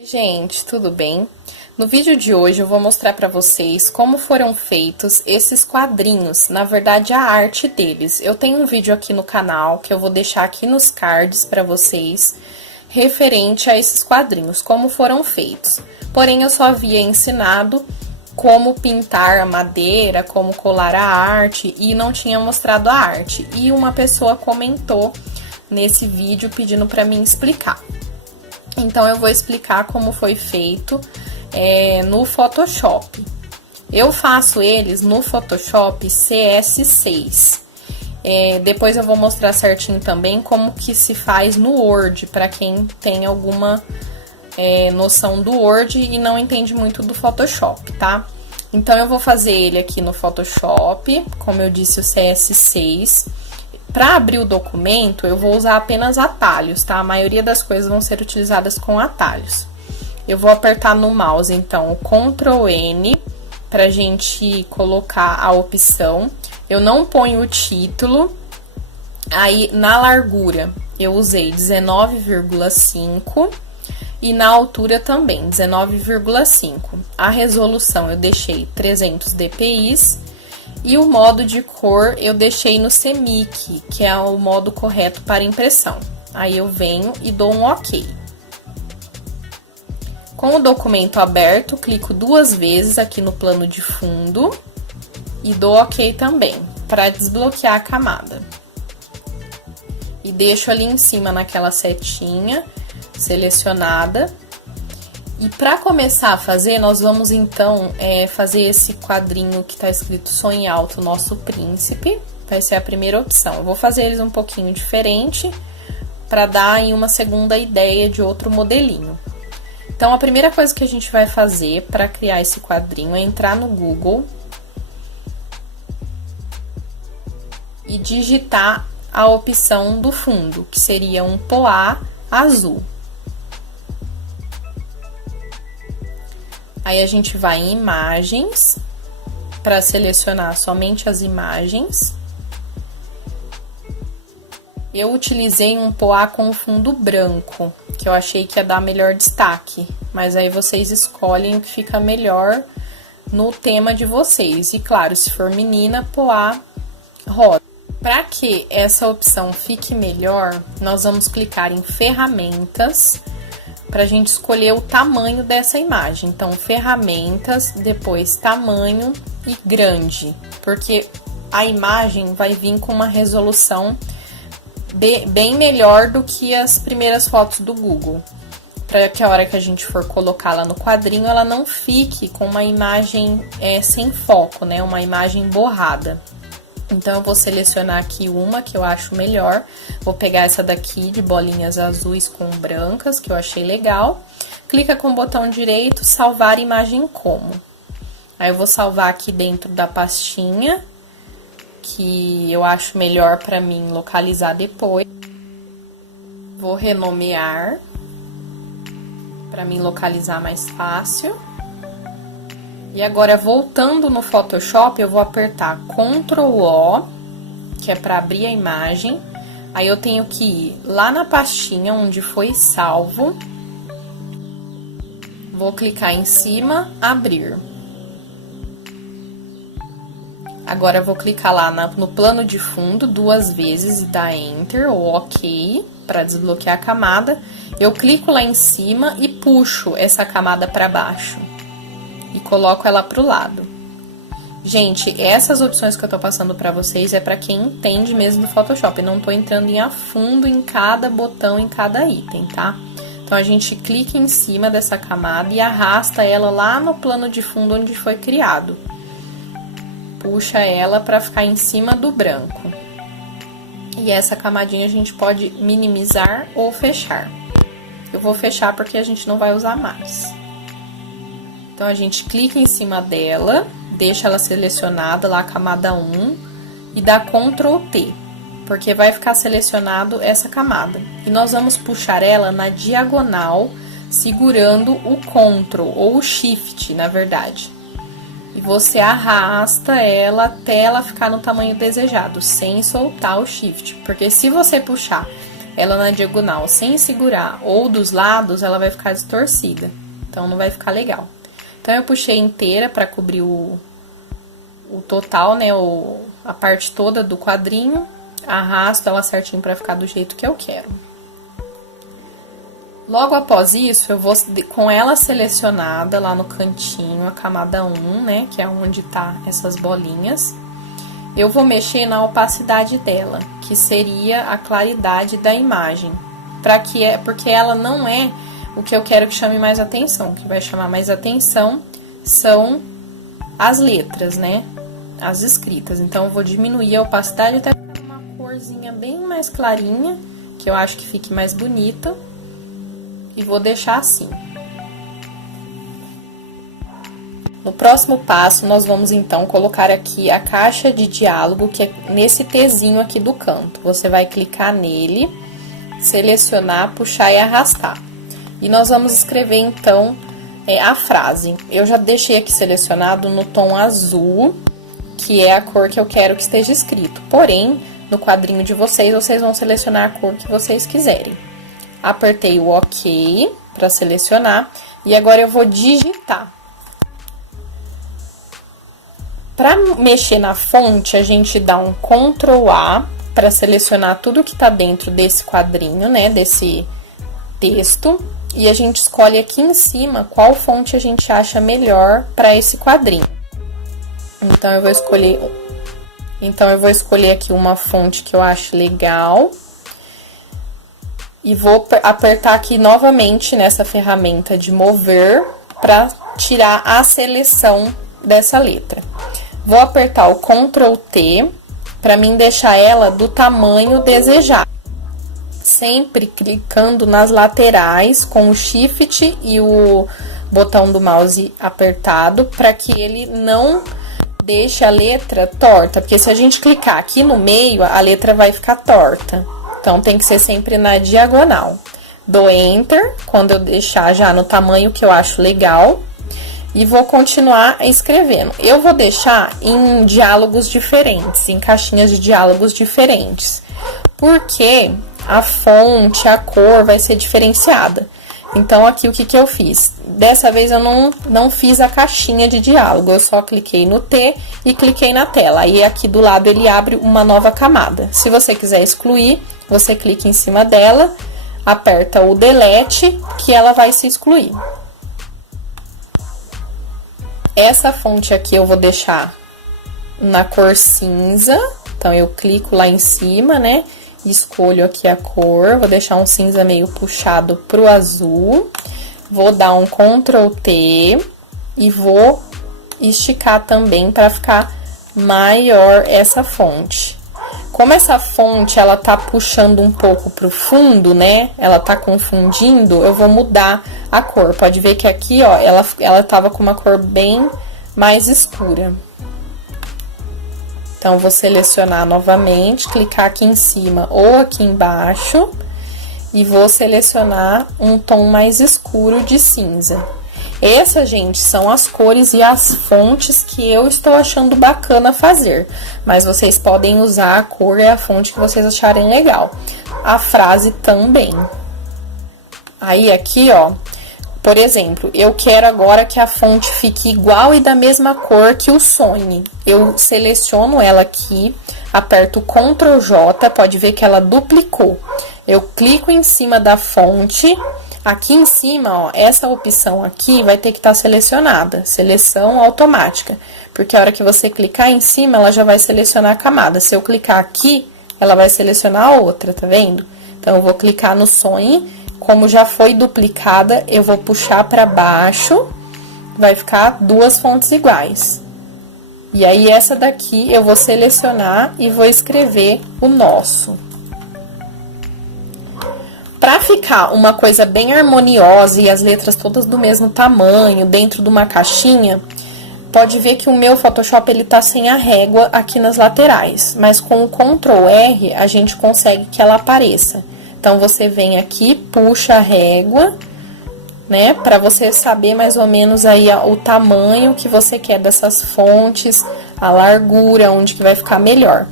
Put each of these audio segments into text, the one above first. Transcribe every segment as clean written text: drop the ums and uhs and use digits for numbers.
Gente, tudo bem? No vídeo de hoje eu vou mostrar para vocês como foram feitos esses quadrinhos, na verdade a arte deles. Eu tenho um vídeo aqui no canal que eu vou deixar aqui nos cards para vocês, referente a esses quadrinhos, como foram feitos. Porém eu só havia ensinado como pintar a madeira, como colar a arte e não tinha mostrado a arte. E uma pessoa comentou nesse vídeo pedindo para mim explicar. Então, eu vou explicar como foi feito no Photoshop. Eu faço eles no Photoshop CS6. Depois eu vou mostrar certinho também como que se faz no Word, para quem tem alguma noção do Word e não entende muito do Photoshop, tá? Então, eu vou fazer ele aqui no Photoshop, como eu disse, o CS6. Para abrir o documento, eu vou usar apenas atalhos, tá? A maioria das coisas vão ser utilizadas com atalhos. Eu vou apertar no mouse, então, o Ctrl N, pra gente colocar a opção. Eu não ponho o título. Aí, na largura, eu usei 19,5 e na altura também, 19,5. A resolução eu deixei 300 dpi. E o modo de cor eu deixei no CMYK, que é o modo correto para impressão. Aí eu venho e dou um OK. Com o documento aberto, clico 2 vezes aqui no plano de fundo e dou OK também, para desbloquear a camada. E deixo ali em cima naquela setinha selecionada. E para começar a fazer, nós vamos então fazer esse quadrinho que tá escrito Sonhe Alto, Nosso Príncipe. Vai ser a primeira opção. Eu vou fazer eles um pouquinho diferente para dar aí uma segunda ideia de outro modelinho. Então, a primeira coisa que a gente vai fazer para criar esse quadrinho é entrar no Google e digitar a opção do fundo, que seria um poá azul. Aí, a gente vai em imagens, para selecionar somente as imagens. Eu utilizei um poá com fundo branco, que eu achei que ia dar melhor destaque. Mas aí vocês escolhem o que fica melhor no tema de vocês. E claro, se for menina, poá rosa. Para que essa opção fique melhor, nós vamos clicar em ferramentas, para a gente escolher o tamanho dessa imagem. Então, ferramentas, depois tamanho e grande, porque a imagem vai vir com uma resolução bem melhor do que as primeiras fotos do Google, para que a hora que a gente for colocá-la no quadrinho, ela não fique com uma imagem sem foco, né? Uma imagem borrada. Então, eu vou selecionar aqui uma que eu acho melhor. Vou pegar essa daqui de bolinhas azuis com brancas, que eu achei legal. Clica com o botão direito, salvar imagem como. Aí, eu vou salvar aqui dentro da pastinha, que eu acho melhor para mim localizar depois. Vou renomear, para mim localizar mais fácil. E agora, voltando no Photoshop, eu vou apertar Ctrl O, que é para abrir a imagem. Aí, eu tenho que ir lá na pastinha onde foi salvo. Vou clicar em cima, abrir. Agora, eu vou clicar lá no plano de fundo 2 vezes e dar Enter ou OK, para desbloquear a camada. Eu clico lá em cima e puxo essa camada para baixo. E coloco ela pro lado. Gente, essas opções que eu tô passando pra vocês é pra quem entende mesmo do Photoshop. Eu não tô entrando a fundo em cada botão, em cada item, tá? Então, a gente clica em cima dessa camada e arrasta ela lá no plano de fundo onde foi criado. Puxa ela pra ficar em cima do branco. E essa camadinha a gente pode minimizar ou fechar. Eu vou fechar porque a gente não vai usar mais. Então, a gente clica em cima dela, deixa ela selecionada lá, camada 1, e dá Ctrl T, porque vai ficar selecionado essa camada. E nós vamos puxar ela na diagonal, segurando o Ctrl, ou o Shift, na verdade. E você arrasta ela até ela ficar no tamanho desejado, sem soltar o Shift. Porque se você puxar ela na diagonal sem segurar ou dos lados, ela vai ficar distorcida. Então, não vai ficar legal. Então, eu puxei inteira pra cobrir o total, né, a parte toda do quadrinho. Arrasto ela certinho pra ficar do jeito que eu quero. Logo após isso, eu vou com ela selecionada lá no cantinho, a camada 1, né, que é onde tá essas bolinhas. Eu vou mexer na opacidade dela, que seria a claridade da imagem. Porque ela não é o que eu quero que chame mais atenção. O que vai chamar mais atenção são as letras, né, as escritas. Então, eu vou diminuir a opacidade até uma corzinha bem mais clarinha, que eu acho que fique mais bonita. E vou deixar assim. No próximo passo, nós vamos então colocar aqui a caixa de diálogo, que é nesse Tzinho aqui do canto. Você vai clicar nele, selecionar, puxar e arrastar. E nós vamos escrever então a frase. Eu já deixei aqui selecionado no tom azul, que é a cor que eu quero que esteja escrito. Porém, no quadrinho de vocês vão selecionar a cor que vocês quiserem. Apertei o OK para selecionar e agora eu vou digitar. Para mexer na fonte, a gente dá um Ctrl A para selecionar tudo que tá dentro desse quadrinho, né, desse texto, e a gente escolhe aqui em cima qual fonte a gente acha melhor para esse quadrinho. Então eu vou escolher aqui uma fonte que eu acho legal. E vou apertar aqui novamente nessa ferramenta de mover para tirar a seleção dessa letra. Vou apertar o Ctrl T para mim deixar ela do tamanho desejado. Sempre clicando nas laterais com o Shift e o botão do mouse apertado para que ele não deixe a letra torta. Porque se a gente clicar aqui no meio, a letra vai ficar torta. Então, tem que ser sempre na diagonal. Dou Enter, quando eu deixar já no tamanho que eu acho legal. E vou continuar escrevendo. Eu vou deixar em diálogos diferentes, em caixinhas de diálogos diferentes. Porque a fonte, a cor vai ser diferenciada. Então, aqui o que eu fiz? Dessa vez eu não fiz a caixinha de diálogo, eu só cliquei no T e cliquei na tela. Aí aqui do lado ele abre uma nova camada. Se você quiser excluir, você clica em cima dela, aperta o Delete, que ela vai se excluir. Essa fonte aqui eu vou deixar na cor cinza, então eu clico lá em cima, né? Escolho aqui a cor, vou deixar um cinza meio puxado pro azul. Vou dar um Ctrl T e vou esticar também para ficar maior essa fonte. Como essa fonte, ela tá puxando um pouco pro fundo, né? Ela tá confundindo, eu vou mudar a cor. Pode ver que aqui, ó, ela tava com uma cor bem mais escura. Então, vou selecionar novamente, clicar aqui em cima ou aqui embaixo e vou selecionar um tom mais escuro de cinza. Essas, gente, são as cores e as fontes que eu estou achando bacana fazer, mas vocês podem usar a cor e a fonte que vocês acharem legal. A frase também. Aí, aqui, ó, por exemplo, eu quero agora que a fonte fique igual e da mesma cor que o sonho. Eu seleciono ela aqui, aperto Ctrl J, pode ver que ela duplicou. Eu clico em cima da fonte, aqui em cima, ó, essa opção aqui vai ter que estar selecionada, seleção automática. Porque a hora que você clicar em cima, ela já vai selecionar a camada. Se eu clicar aqui, ela vai selecionar a outra, tá vendo? Então, eu vou clicar no sonho. Como já foi duplicada, eu vou puxar para baixo, vai ficar duas fontes iguais. E aí, essa daqui eu vou selecionar e vou escrever o nosso. Para ficar uma coisa bem harmoniosa e as letras todas do mesmo tamanho, dentro de uma caixinha, pode ver que o meu Photoshop, ele tá sem a régua aqui nas laterais. Mas com o Ctrl R, a gente consegue que ela apareça. Então, você vem aqui, puxa a régua, né? Para você saber mais ou menos aí o tamanho que você quer dessas fontes, a largura, onde que vai ficar melhor.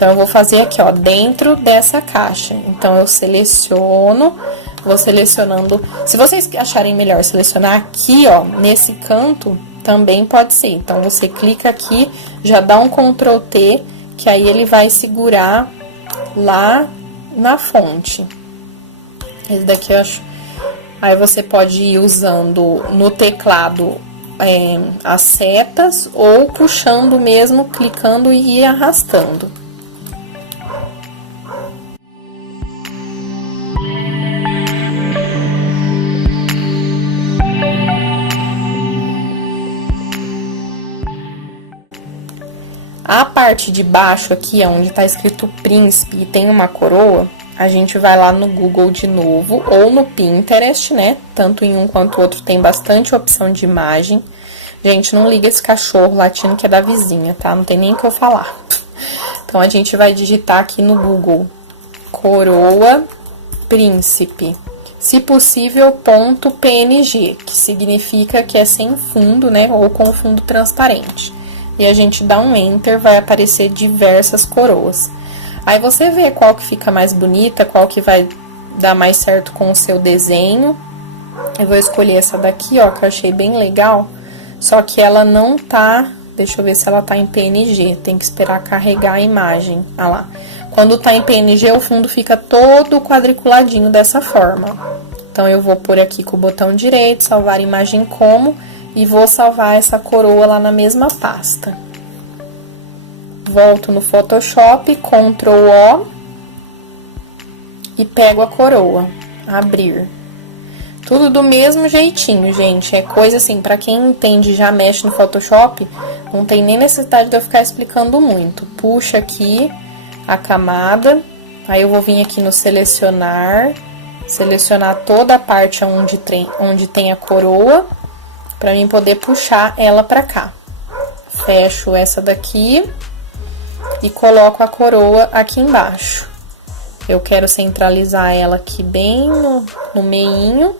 Então, eu vou fazer aqui, ó, dentro dessa caixa. Então, eu seleciono, vou selecionando. Se vocês acharem melhor selecionar aqui, ó, nesse canto, também pode ser. Então, você clica aqui, já dá um Ctrl T, que aí ele vai segurar lá na fonte. Esse daqui eu acho. Aí, você pode ir usando no teclado as setas ou puxando mesmo, clicando e ir arrastando. A parte de baixo aqui, onde tá escrito príncipe e tem uma coroa, a gente vai lá no Google de novo, ou no Pinterest, né? Tanto em um quanto o outro tem bastante opção de imagem. Gente, não liga esse cachorro latindo que é da vizinha, tá? Não tem nem o que eu falar. Então, a gente vai digitar aqui no Google, coroa príncipe. Se possível, ponto .png, que significa que é sem fundo, né? Ou com fundo transparente. E a gente dá um Enter, vai aparecer diversas coroas. Aí você vê qual que fica mais bonita, qual que vai dar mais certo com o seu desenho. Eu vou escolher essa daqui, ó, que eu achei bem legal. Só que ela não tá... Deixa eu ver se ela tá em PNG. Tem que esperar carregar a imagem. Olha lá. Quando tá em PNG, o fundo fica todo quadriculadinho dessa forma. Então, eu vou por aqui com o botão direito, salvar imagem como... E vou salvar essa coroa lá na mesma pasta. Volto no Photoshop, Ctrl O. E pego a coroa. Abrir. Tudo do mesmo jeitinho, gente. É coisa assim, pra quem entende e já mexe no Photoshop, não tem nem necessidade de eu ficar explicando muito. Puxa aqui a camada. Aí eu vou vir aqui no selecionar. Selecionar toda a parte onde tem a coroa. Pra mim poder puxar ela pra cá. Fecho essa daqui e coloco a coroa aqui embaixo. Eu quero centralizar ela aqui bem no meinho.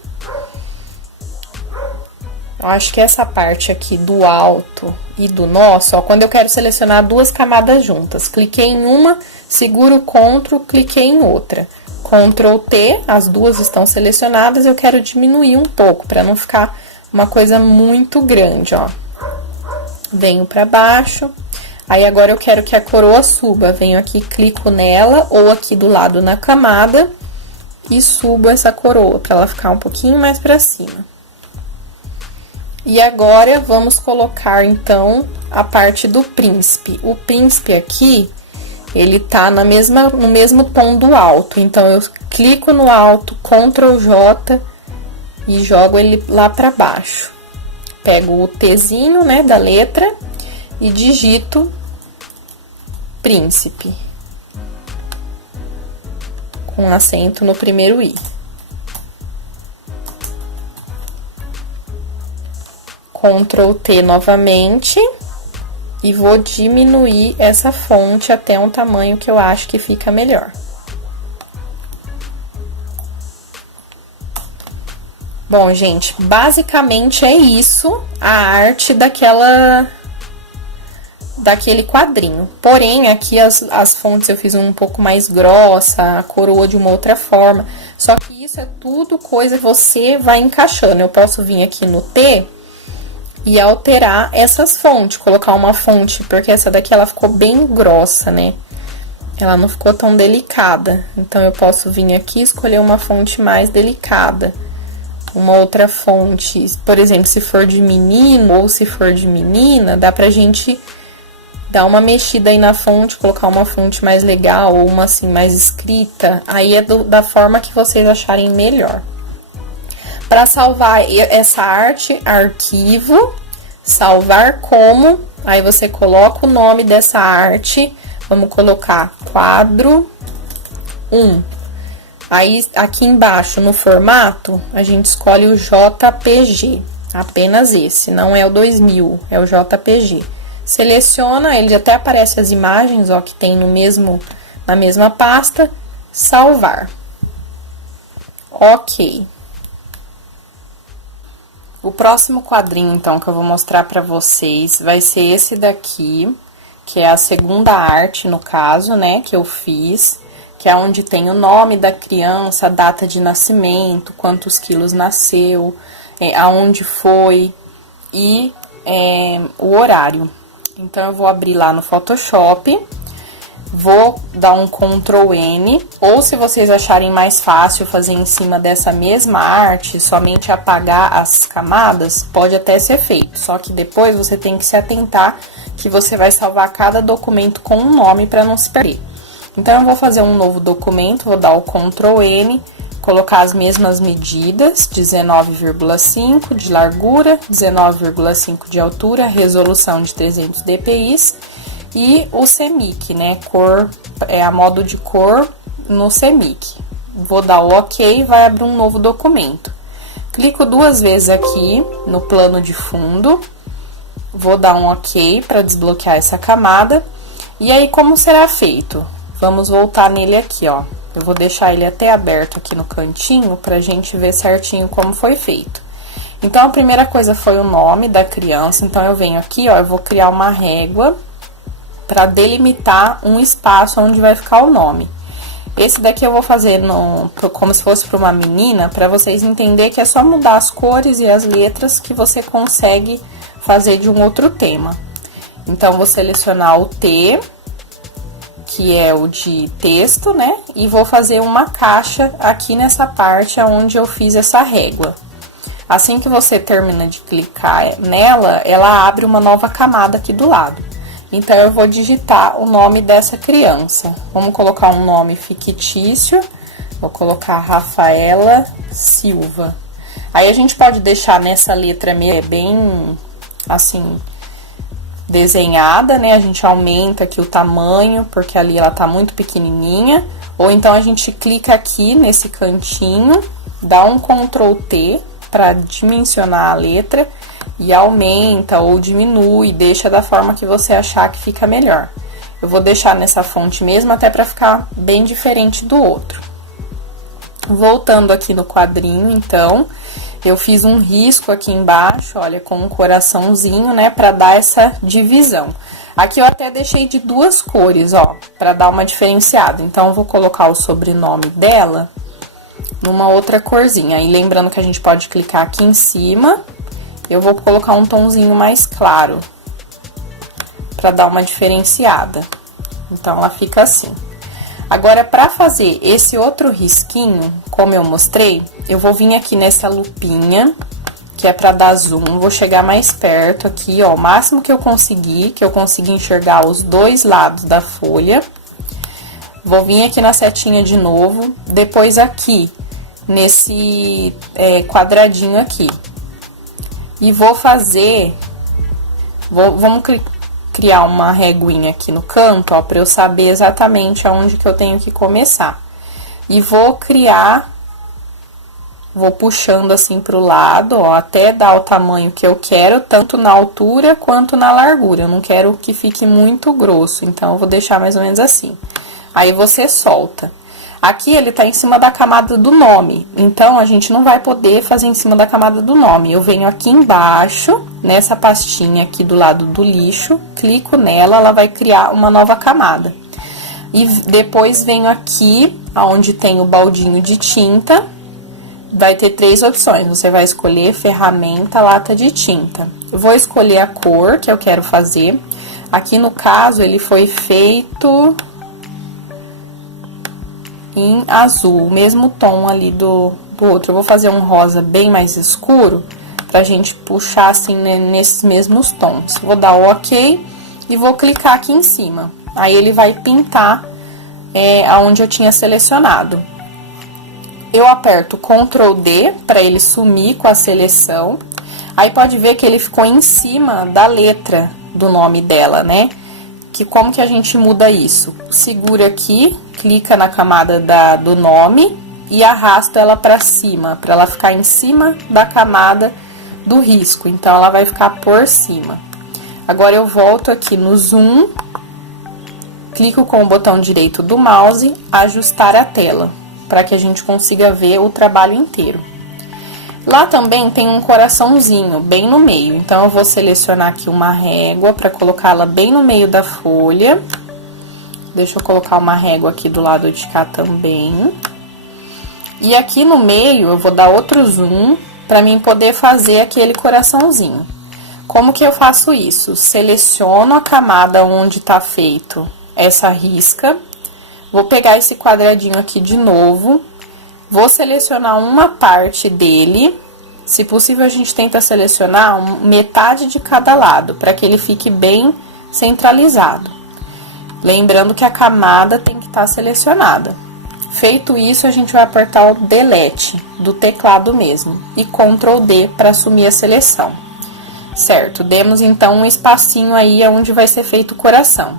Eu acho que essa parte aqui do alto e do nosso, ó, quando eu quero selecionar duas camadas juntas. Cliquei em uma, seguro o Ctrl, cliquei em outra. Ctrl T, as duas estão selecionadas, eu quero diminuir um pouco pra não ficar uma coisa muito grande, ó. Venho pra baixo. Aí, agora eu quero que a coroa suba. Venho aqui, clico nela, ou aqui do lado na camada, e subo essa coroa, pra ela ficar um pouquinho mais pra cima. E agora, vamos colocar, então, a parte do príncipe. O príncipe aqui, ele tá no mesmo tom do alto. Então, eu clico no alto, Ctrl J, e jogo ele lá pra baixo. Pego o Tzinho, né, da letra e digito príncipe. Com acento no primeiro I. Ctrl T novamente. E vou diminuir essa fonte até um tamanho que eu acho que fica melhor. Bom, gente, basicamente é isso, a arte daquele quadrinho. Porém, aqui as fontes eu fiz um pouco mais grossa, a coroa de uma outra forma. Só que isso é tudo coisa que você vai encaixando. Eu posso vir aqui no T e alterar essas fontes, colocar uma fonte, porque essa daqui ela ficou bem grossa, né? Ela não ficou tão delicada. Então, eu posso vir aqui e escolher uma fonte mais delicada. Uma outra fonte, por exemplo, se for de menino ou se for de menina, dá pra gente dar uma mexida aí na fonte, colocar uma fonte mais legal ou uma assim mais escrita. Aí é da forma que vocês acharem melhor. Para salvar essa arte, arquivo, salvar como, aí você coloca o nome dessa arte, vamos colocar quadro 1. Aí, aqui embaixo, no formato, a gente escolhe o JPG, apenas esse, não é o 2000, é o JPG. Seleciona, ele até aparece as imagens, ó, que tem na mesma pasta, salvar. Ok. O próximo quadrinho, então, que eu vou mostrar pra vocês, vai ser esse daqui, que é a segunda arte, no caso, né, que eu fiz, que é onde tem o nome da criança, a data de nascimento, quantos quilos nasceu, aonde foi e o horário. Então, eu vou abrir lá no Photoshop, vou dar um Ctrl N, ou se vocês acharem mais fácil fazer em cima dessa mesma arte, somente apagar as camadas, pode até ser feito. Só que depois você tem que se atentar que você vai salvar cada documento com um nome para não se perder. Então, eu vou fazer um novo documento, vou dar o Ctrl N, colocar as mesmas medidas, 19,5 de largura, 19,5 de altura, resolução de 300 dpi e o CMYK, né, cor, a modo de cor no CMYK. Vou dar o OK, vai abrir um novo documento. Clico duas vezes aqui no plano de fundo, vou dar um OK para desbloquear essa camada. E aí, como será feito? Vamos voltar nele aqui, ó. Eu vou deixar ele até aberto aqui no cantinho pra gente ver certinho como foi feito. Então, a primeira coisa foi o nome da criança. Então, eu venho aqui, ó, eu vou criar uma régua pra delimitar um espaço onde vai ficar o nome. Esse daqui eu vou fazer como se fosse pra uma menina, pra vocês entenderem que é só mudar as cores e as letras que você consegue fazer de um outro tema. Então, vou selecionar o T, que é o de texto, né? E vou fazer uma caixa aqui nessa parte onde eu fiz essa régua. Assim que você termina de clicar nela, ela abre uma nova camada aqui do lado. Então, eu vou digitar o nome dessa criança. Vamos colocar um nome fictício. Vou colocar Rafaela Silva. Aí, a gente pode deixar nessa letra bem, assim, desenhada, né? A gente aumenta aqui o tamanho, porque ali ela tá muito pequenininha. Ou então, a gente clica aqui nesse cantinho, dá um Ctrl T para dimensionar a letra e aumenta ou diminui, deixa da forma que você achar que fica melhor. Eu vou deixar nessa fonte mesmo, até para ficar bem diferente do outro. Voltando aqui no quadrinho, então, eu fiz um risco aqui embaixo, olha, com um coraçãozinho, né, para dar essa divisão. Aqui eu até deixei de duas cores, ó, para dar uma diferenciada. Então, eu vou colocar o sobrenome dela numa outra corzinha. Aí, lembrando que a gente pode clicar aqui em cima, eu vou colocar um tomzinho mais claro, para dar uma diferenciada. Então, ela fica assim. Agora, para fazer esse outro risquinho, como eu mostrei, eu vou vir aqui nessa lupinha, que é para dar zoom, vou chegar mais perto aqui, ó, o máximo que eu consegui enxergar os dois lados da folha. Vou vir aqui na setinha de novo, depois aqui, nesse quadradinho aqui. E vou fazer, vamos criar uma reguinha aqui no canto, ó, para eu saber exatamente aonde que eu tenho que começar. E vou puxando assim pro lado, ó, até dar o tamanho que eu quero, tanto na altura quanto na largura. Eu não quero que fique muito grosso, então eu vou deixar mais ou menos assim. Aí você solta. Aqui ele tá em cima da camada do nome, então a gente não vai poder fazer em cima da camada do nome. Eu venho aqui embaixo, nessa pastinha aqui do lado do lixo, clico nela, ela vai criar uma nova camada. E depois venho aqui, onde tem o baldinho de tinta, vai ter três opções. Você vai escolher ferramenta, lata de tinta. Eu vou escolher a cor que eu quero fazer. Aqui no caso, ele foi feito em azul, o mesmo tom ali do outro. Eu vou fazer um rosa bem mais escuro, pra gente puxar assim, né, nesses mesmos tons. Vou dar o OK e vou clicar aqui em cima. Aí, ele vai pintar aonde eu tinha selecionado. Eu aperto Ctrl D para ele sumir com a seleção. Aí, pode ver que ele ficou em cima da letra do nome dela, né? Como que a gente muda isso? Segura aqui, clica na camada do nome e arrasta ela para cima, para ela ficar em cima da camada do risco. Então, ela vai ficar por cima. Agora, eu volto aqui no zoom, clico com o botão direito do mouse, ajustar a tela, para que a gente consiga ver o trabalho inteiro. Lá também tem um coraçãozinho bem no meio, então eu vou selecionar aqui uma régua para colocá-la bem no meio da folha. Deixa eu colocar uma régua aqui do lado de cá também. E aqui no meio eu vou dar outro zoom para mim poder fazer aquele coraçãozinho. Como que eu faço isso? Seleciono a camada onde tá feito essa risca. Vou pegar esse quadradinho aqui de novo. Vou selecionar uma parte dele. Se possível, a gente tenta selecionar metade de cada lado, para que ele fique bem centralizado. Lembrando que a camada tem que estar selecionada. Feito isso, a gente vai apertar o Delete do teclado mesmo e Ctrl D para assumir a seleção. Certo, demos então um espacinho aí onde vai ser feito o coração.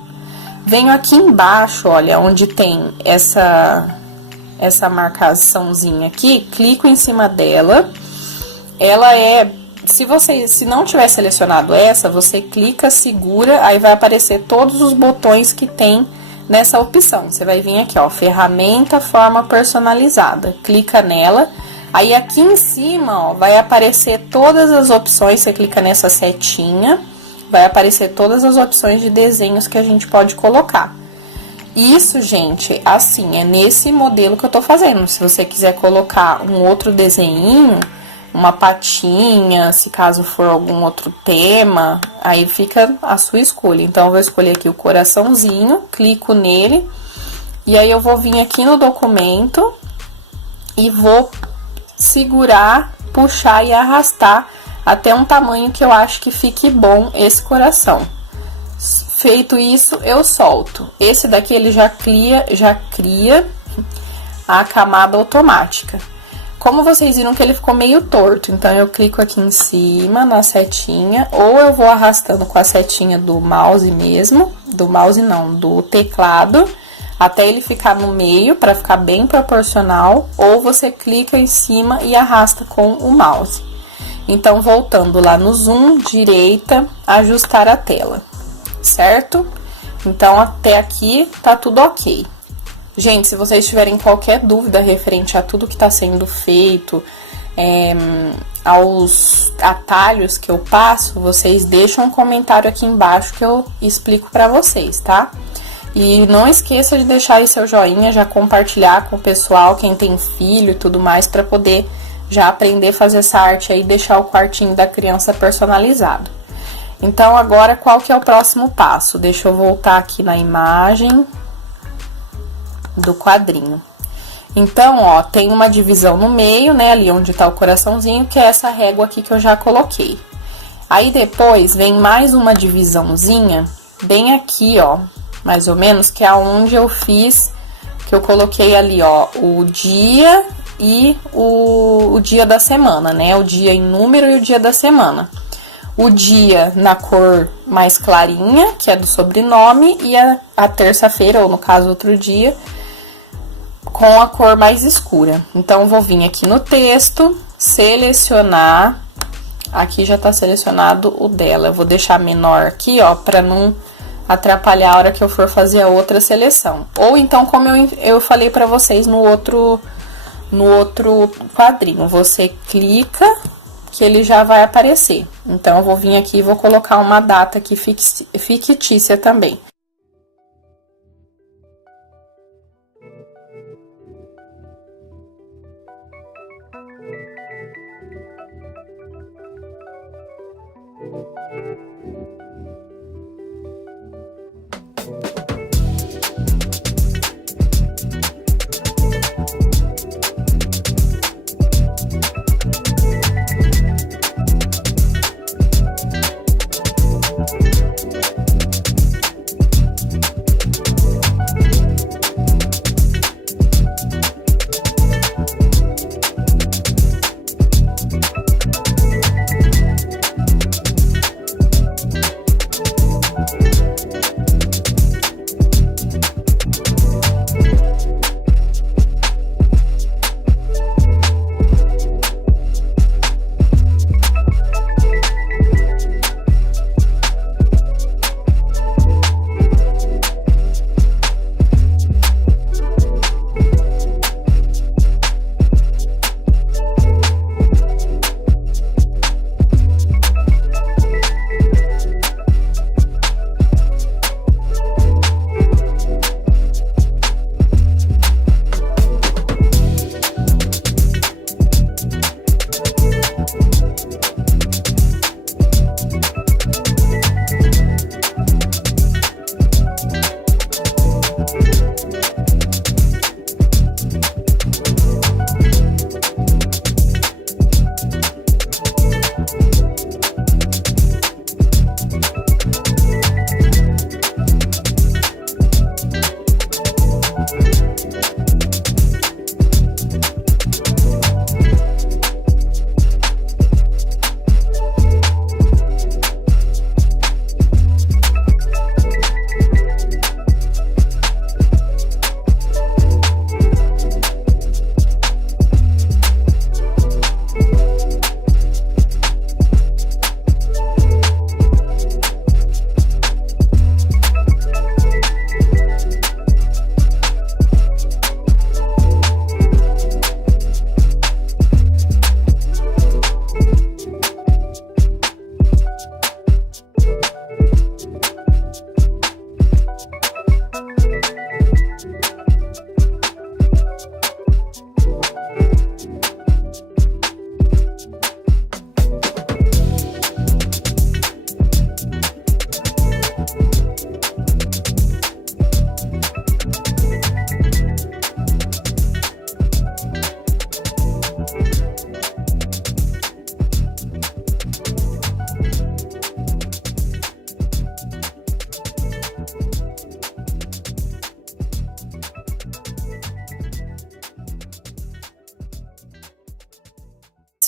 Venho aqui embaixo, olha, onde tem essa marcaçãozinha aqui, clico em cima dela. Ela é, se não tiver selecionado essa, você clica, segura, aí vai aparecer todos os botões que tem nessa opção. Você vai vir aqui, ó, ferramenta, forma personalizada. Clica nela. Aí aqui em cima, ó, vai aparecer todas as opções, você clica nessa setinha, vai aparecer todas as opções de desenhos que a gente pode colocar. Isso, gente, assim, é nesse modelo que eu tô fazendo. Se você quiser colocar um outro desenho, uma patinha, se caso for algum outro tema, aí fica a sua escolha. Então, eu vou escolher aqui o coraçãozinho, clico nele, e aí eu vou vir aqui no documento e vou segurar, puxar e arrastar até um tamanho que eu acho que fique bom esse coração. Feito isso, eu solto. Esse daqui ele já cria a camada automática. Como vocês viram que ele ficou meio torto, então eu clico aqui em cima na setinha, ou eu vou arrastando com a setinha do mouse mesmo, do teclado, até ele ficar no meio, para ficar bem proporcional, ou você clica em cima e arrasta com o mouse. Então, voltando lá no zoom, direita, ajustar a tela, certo? Então, até aqui tá tudo ok. Gente, se vocês tiverem qualquer dúvida referente a tudo que tá sendo feito, aos atalhos que eu passo, vocês deixam um comentário aqui embaixo que eu explico pra vocês, tá? E não esqueça de deixar aí seu joinha, já compartilhar com o pessoal, quem tem filho e tudo mais, para poder já aprender a fazer essa arte aí e deixar o quartinho da criança personalizado. Então, agora, qual que é o próximo passo? Deixa eu voltar aqui na imagem do quadrinho. Então, ó, tem uma divisão no meio, né, ali onde tá o coraçãozinho, que é essa régua aqui que eu já coloquei. Aí, depois, vem mais uma divisãozinha, bem aqui, ó, mais ou menos, que é onde eu fiz, que eu coloquei ali, ó, o dia e o dia da semana, né, o dia em número e o dia da semana. O dia na cor mais clarinha, que é do sobrenome, e a terça-feira, ou no caso, outro dia, com a cor mais escura. Então, vou vir aqui no texto, selecionar, aqui já tá selecionado o dela, eu vou deixar menor aqui, ó, pra não atrapalhar a hora que eu for fazer a outra seleção. Ou então, como eu falei pra vocês no outro quadrinho, você clica que ele já vai aparecer. Então, eu vou vir aqui e vou colocar uma data aqui fictícia também.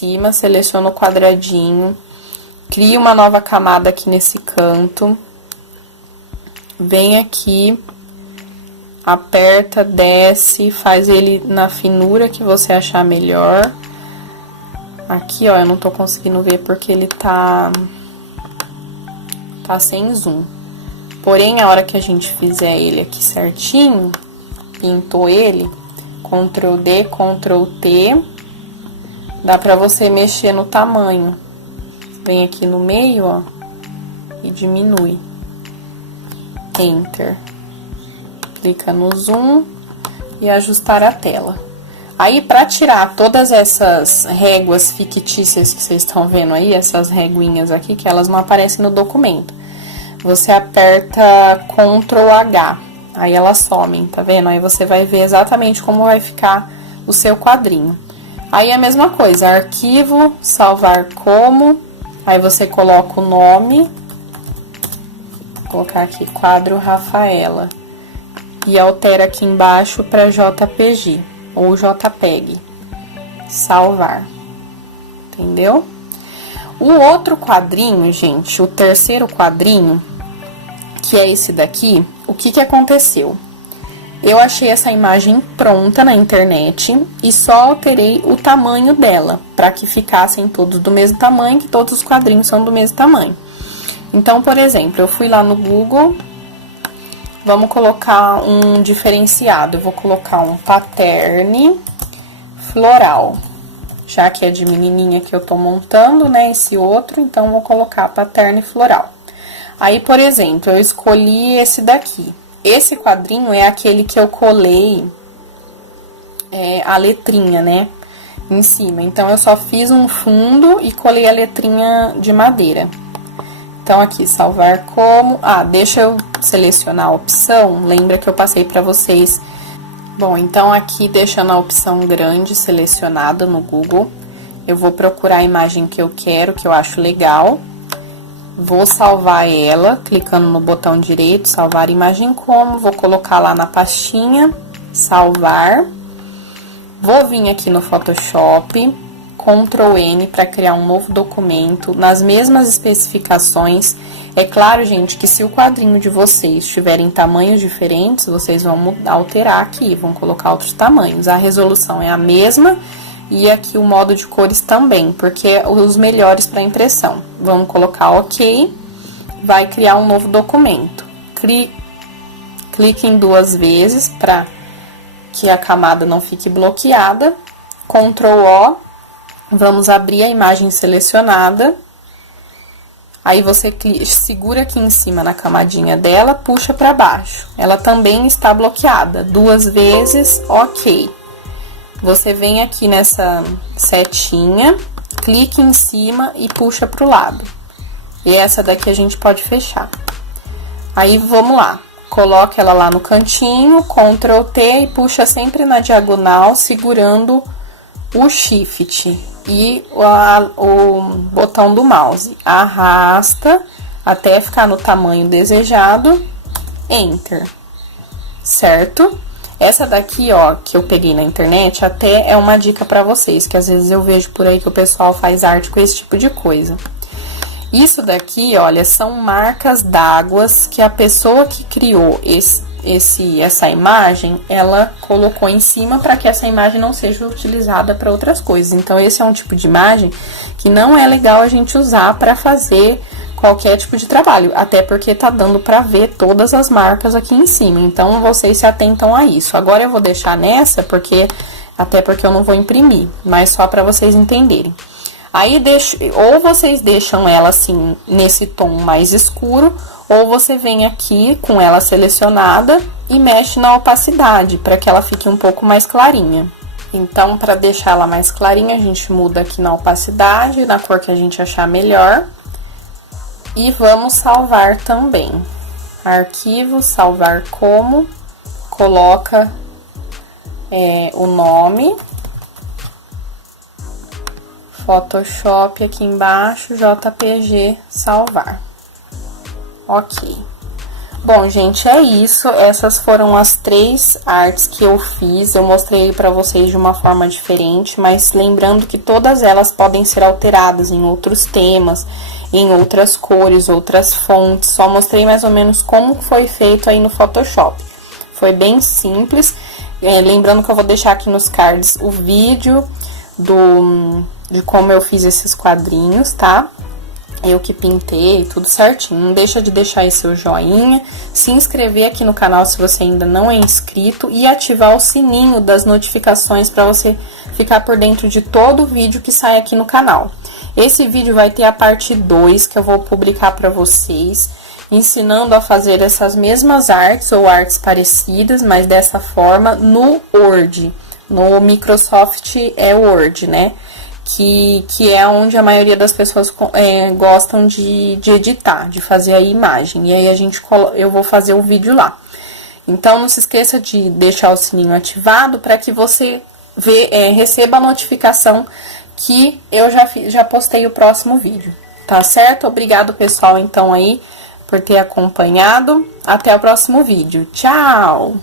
cima, seleciono o quadradinho, crio uma nova camada aqui nesse canto, vem aqui, aperta, desce, faz ele na finura que você achar melhor. Aqui, ó, eu não tô conseguindo ver porque ele tá sem zoom. Porém, a hora que a gente fizer ele aqui certinho, pintou ele, Ctrl D, Ctrl T, dá pra você mexer no tamanho. Vem aqui no meio, ó, e diminui. Enter. Clica no zoom e ajustar a tela. Aí, pra tirar todas essas réguas fictícias que vocês estão vendo aí, essas reguinhas aqui, que elas não aparecem no documento, você aperta Ctrl H, aí elas somem, tá vendo? Aí você vai ver exatamente como vai ficar o seu quadrinho. Aí, a mesma coisa, arquivo, salvar como, aí você coloca o nome, vou colocar aqui, quadro Rafaela, e altera aqui embaixo para JPG ou JPEG, salvar, entendeu? O outro quadrinho, gente, o terceiro quadrinho, que é esse daqui, o que aconteceu? Eu achei essa imagem pronta na internet e só alterei o tamanho dela, para que ficassem todos do mesmo tamanho, que todos os quadrinhos são do mesmo tamanho. Então, por exemplo, eu fui lá no Google, vamos colocar um diferenciado, eu vou colocar um pattern floral, já que é de menininha que eu tô montando, né, esse outro, então vou colocar pattern floral. Aí, por exemplo, eu escolhi esse daqui. Esse quadrinho é aquele que eu colei a letrinha, né, em cima. Então, eu só fiz um fundo e colei a letrinha de madeira. Então, aqui, salvar como... Ah, deixa eu selecionar a opção. Lembra que eu passei pra vocês. Bom, então, aqui, deixando a opção grande selecionada no Google, eu vou procurar a imagem que eu quero, que eu acho legal. Vou salvar ela, clicando no botão direito, salvar imagem como, vou colocar lá na pastinha, salvar. Vou vir aqui no Photoshop, Ctrl N para criar um novo documento, nas mesmas especificações. É claro, gente, que se o quadrinho de vocês tiverem tamanhos diferentes, vocês vão alterar aqui, vão colocar outros tamanhos. A resolução é a mesma. E aqui o modo de cores também, porque é os melhores para impressão. Vamos colocar OK, vai criar um novo documento. Clique em 2 vezes para que a camada não fique bloqueada. Ctrl O, vamos abrir a imagem selecionada. Aí você segura aqui em cima na camadinha dela, puxa para baixo. Ela também está bloqueada. 2 vezes, OK. Você vem aqui nessa setinha, clique em cima e puxa pro lado. E essa daqui a gente pode fechar. Aí, vamos lá. Coloca ela lá no cantinho, Ctrl T e puxa sempre na diagonal, segurando o Shift e o botão do mouse. Arrasta até ficar no tamanho desejado, Enter. Certo? Essa daqui, ó, que eu peguei na internet, até é uma dica pra vocês, que às vezes eu vejo por aí que o pessoal faz arte com esse tipo de coisa. Isso daqui, olha, são marcas d'água que a pessoa que criou essa imagem, ela colocou em cima para que essa imagem não seja utilizada para outras coisas. Então, esse é um tipo de imagem que não é legal a gente usar para fazer qualquer tipo de trabalho, até porque tá dando pra ver todas as marcas aqui em cima, então vocês se atentam a isso. Agora eu vou deixar nessa, até porque eu não vou imprimir, mas só pra vocês entenderem. Aí, ou vocês deixam ela assim, nesse tom mais escuro, ou você vem aqui com ela selecionada e mexe na opacidade, para que ela fique um pouco mais clarinha. Então, para deixar ela mais clarinha, a gente muda aqui na opacidade, na cor que a gente achar melhor. E vamos salvar também. Arquivo, salvar como, coloca o nome, Photoshop aqui embaixo, JPG, salvar. OK. Bom, gente, é isso. Essas foram as 3 artes que eu fiz. Eu mostrei pra vocês de uma forma diferente, mas lembrando que todas elas podem ser alteradas em outros temas, em outras cores, outras fontes. Só mostrei mais ou menos como foi feito aí no Photoshop. Foi bem simples. Lembrando que eu vou deixar aqui nos cards o vídeo de como eu fiz esses quadrinhos, tá? Eu que pintei, tudo certinho. Não deixa de deixar aí seu joinha, se inscrever aqui no canal se você ainda não é inscrito e ativar o sininho das notificações para você ficar por dentro de todo o vídeo que sai aqui no canal. Esse vídeo vai ter a parte 2 que eu vou publicar para vocês, ensinando a fazer essas mesmas artes ou artes parecidas, mas dessa forma no Word, no Microsoft Word, né? Que é onde a maioria das pessoas gostam de editar, de fazer a imagem. E aí eu vou fazer o vídeo lá. Então, não se esqueça de deixar o sininho ativado para que você receba a notificação que eu já postei o próximo vídeo. Tá certo? Obrigado, pessoal, então, aí, por ter acompanhado. Até o próximo vídeo. Tchau!